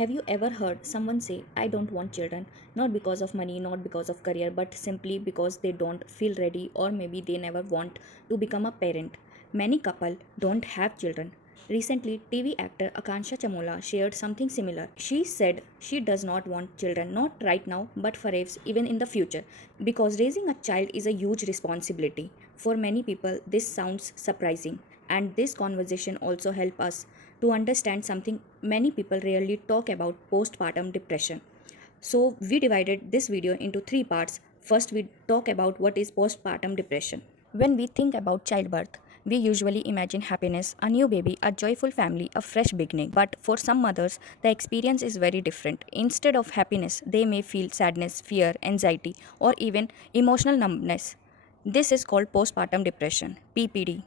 Have you ever heard someone say, I don't want children, not because of money, not because of career, but simply because they don't feel ready or maybe they never want to become a parent? Many couple don't have children. Recently, TV actor Akansha Chamola shared something similar. She said she does not want children, not right now, but perhaps even in the future, because raising a child is a huge responsibility. For many people, this sounds surprising, and this conversation also help us to understand something many people rarely talk about: postpartum depression. So, we divided this video into three parts. First, we talk about what is postpartum depression. When we think about childbirth, we usually imagine happiness, a new baby, a joyful family, a fresh beginning. But for some mothers, the experience is very different. Instead of happiness, they may feel sadness, fear, anxiety, or even emotional numbness. This is called postpartum depression, PPD.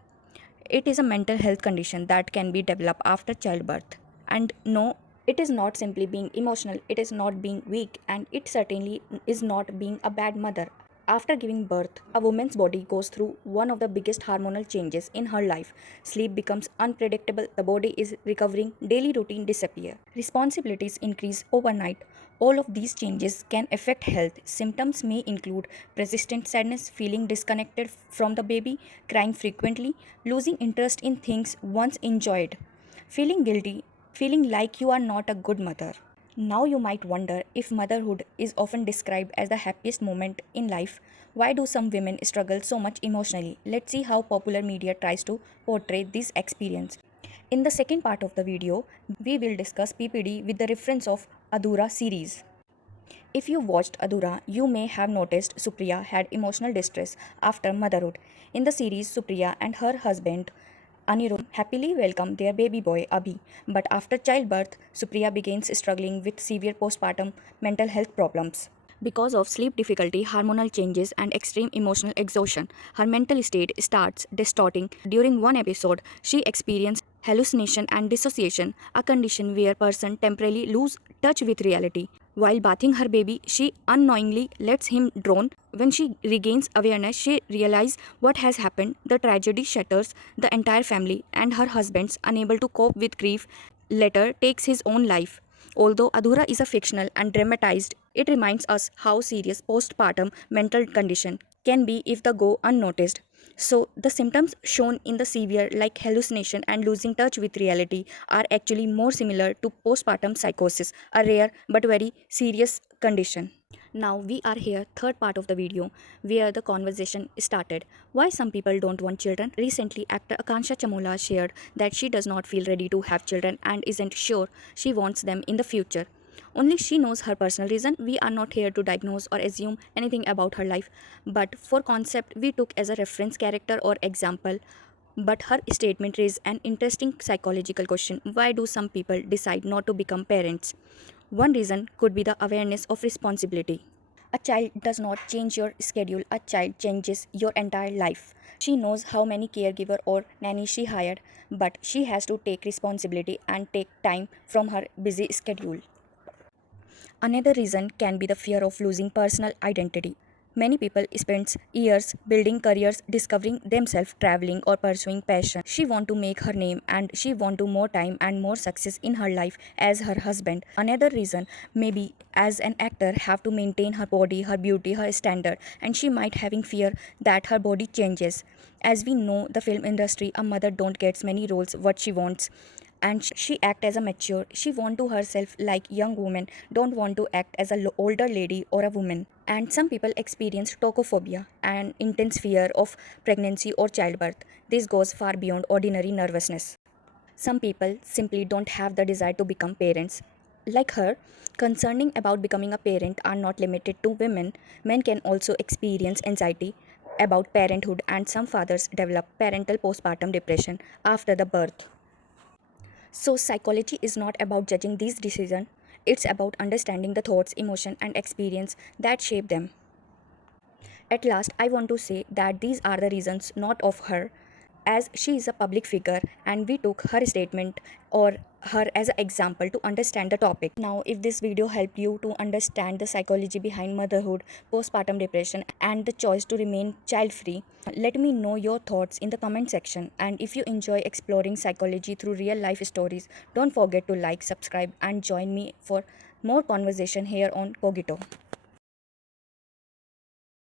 It is a mental health condition that can be developed after childbirth. And no, it is not simply being emotional, it is not being weak, and it certainly is not being a bad mother. After giving birth, a woman's body goes through one of the biggest hormonal changes in her life. Sleep becomes unpredictable, the body is recovering, daily routine disappear. Responsibilities increase overnight. All of these changes can affect health. Symptoms may include persistent sadness, feeling disconnected from the baby, crying frequently, losing interest in things once enjoyed, feeling guilty, feeling like you are not a good mother. Now you might wonder, if motherhood is often described as the happiest moment in life, why do some women struggle so much emotionally? Let's see how popular media tries to portray this experience. In the second part of the video, we will discuss PPD with the reference of Adhura series. If you watched Adhura, you may have noticed Supriya had emotional distress after motherhood. In the series, Supriya and her husband Anirudh happily welcome their baby boy Abhi, but after childbirth, Supriya begins struggling with severe postpartum mental health problems. Because of sleep difficulty, hormonal changes, and extreme emotional exhaustion, her mental state starts distorting. During one episode, she experienced hallucination and dissociation, a condition where person temporarily lose touch with reality. While bathing her baby, she unknowingly lets him drown. When she regains awareness, she realizes what has happened. The tragedy shatters the entire family, and her husband, unable to cope with grief, later takes his own life. Although Adhura is a fictional and dramatized, it reminds us how serious postpartum mental condition can be if they go unnoticed. So, the symptoms shown in the severe, like hallucination and losing touch with reality, are actually more similar to postpartum psychosis, a rare but very serious condition. Now we are here, third part of the video, where the conversation started. Why some people don't want children? Recently, actor Akansha Chamola shared that she does not feel ready to have children and isn't sure she wants them in the future. Only she knows her personal reason. We are not here to diagnose or assume anything about her life, but for concept we took as a reference character or example. But her statement raised an interesting psychological question: why do some people decide not to become parents? One reason could be the awareness of responsibility. A child does not change your schedule, a child changes your entire life. She knows how many caregiver or nanny she hired, but she has to take responsibility and take time from her busy schedule. Another reason can be the fear of losing personal identity. Many people spend years building careers, discovering themselves, traveling or pursuing passion. She want to make her name and she want to more time and more success in her life as her husband. Another reason may be as an actor have to maintain her body, her beauty, her standard, and she might having fear that her body changes. As we know, the film industry, a mother don't get many roles what she wants, and she act as a mature. She want to herself like young woman, don't want to act as a older lady or a woman. And some people experience tocophobia, an intense fear of pregnancy or childbirth. This goes far beyond ordinary nervousness. Some people simply don't have the desire to become parents. Like her, concerning about becoming a parent are not limited to women. Men can also experience anxiety about parenthood, and some fathers develop parental postpartum depression after the birth. So, psychology is not about judging these decisions, it's about understanding the thoughts, emotion, and experience that shape them. At last, I want to say that these are the reasons not of her. as she is a public figure and we took her statement or her as an example to understand the topic. Now, if this video helped you to understand the psychology behind motherhood, postpartum depression, and the choice to remain child free, let me know your thoughts in the comment section. And if you enjoy exploring psychology through real life stories, don't forget to like, subscribe, and join me for more conversation here on Cogito.